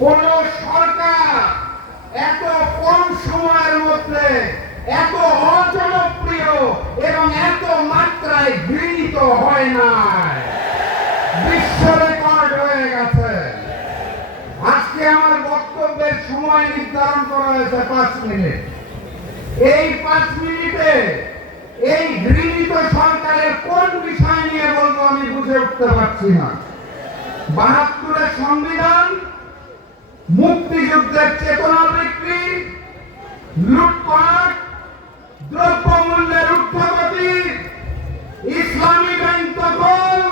কোন সরকার এত কম সময়ের মধ্যে এত অজনপ্রিয় এবং এত মাত্রায় গৃহীত হয় নাই, বিশ্ব রেকর্ড হয়ে গেছে। আজকে আমার বক্তব্যের সময় নির্ধারণ করা হয়েছে 5 মিনিট। এই 5 মিনিটে এই গৃহীত সরকারের কোন বিষয় নিয়ে বলবো আমি বুঝে উঠতে পারছি না। 72-এর সংবিধান, মুক্তিযুদ্ধের চেতনা বিক্রি, লুটপাট, দ্রব্যমূল্যের ঊর্ধ্বগতি, ইসলামী ব্যাংক দখল,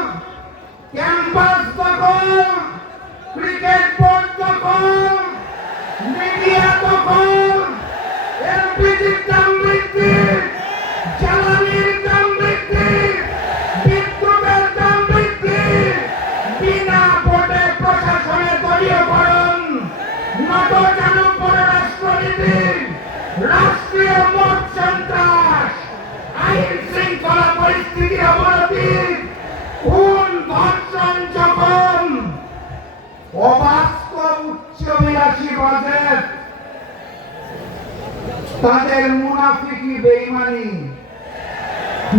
ক্যাম্পাস দখল, ক্রিকেট বোর্ড দখল, মিডিয়া দখল, এলপিজির দাম বৃদ্ধি, জ্বালানির দাম বৃদ্ধি, বিদ্যুতের দাম বৃদ্ধি, বিনা ভোটে প্রশাসনের দলীয়করণ, নতজানু পররাষ্ট্রনীতি, রাষ্ট্রীয় মোট সন্ত্রাস, আইন শৃঙ্খলা পরিস্থিতির অবনতি, খুন ধর্ষণ, জখম, অবাস্তব উচ্চবিলাসী বাজেট, তাদের মুনাফিকি বেঈমানি,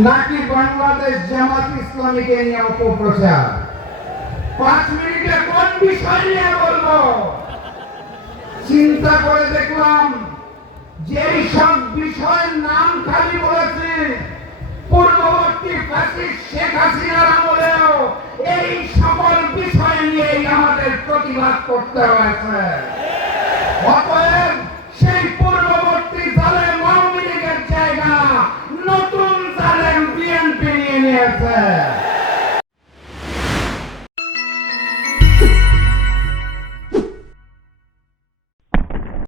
নাকি বাংলাদেশ জামাত ইসলামীকে নিয়ে অপপ্রচার। 5 মিনিটে কোন বিষয় নিয়ে বলবো? চিন্তা করে দেখলাম যে এই সব বিষয়ের নাম খালি বলেছি পূর্ববর্তী ফ্যাসিস্ট শেখ হাসিনার আমলেও এই সকল বিষয় নিয়েই আমাদের প্রতিবাদ করতে হয়েছে। অতএব সেই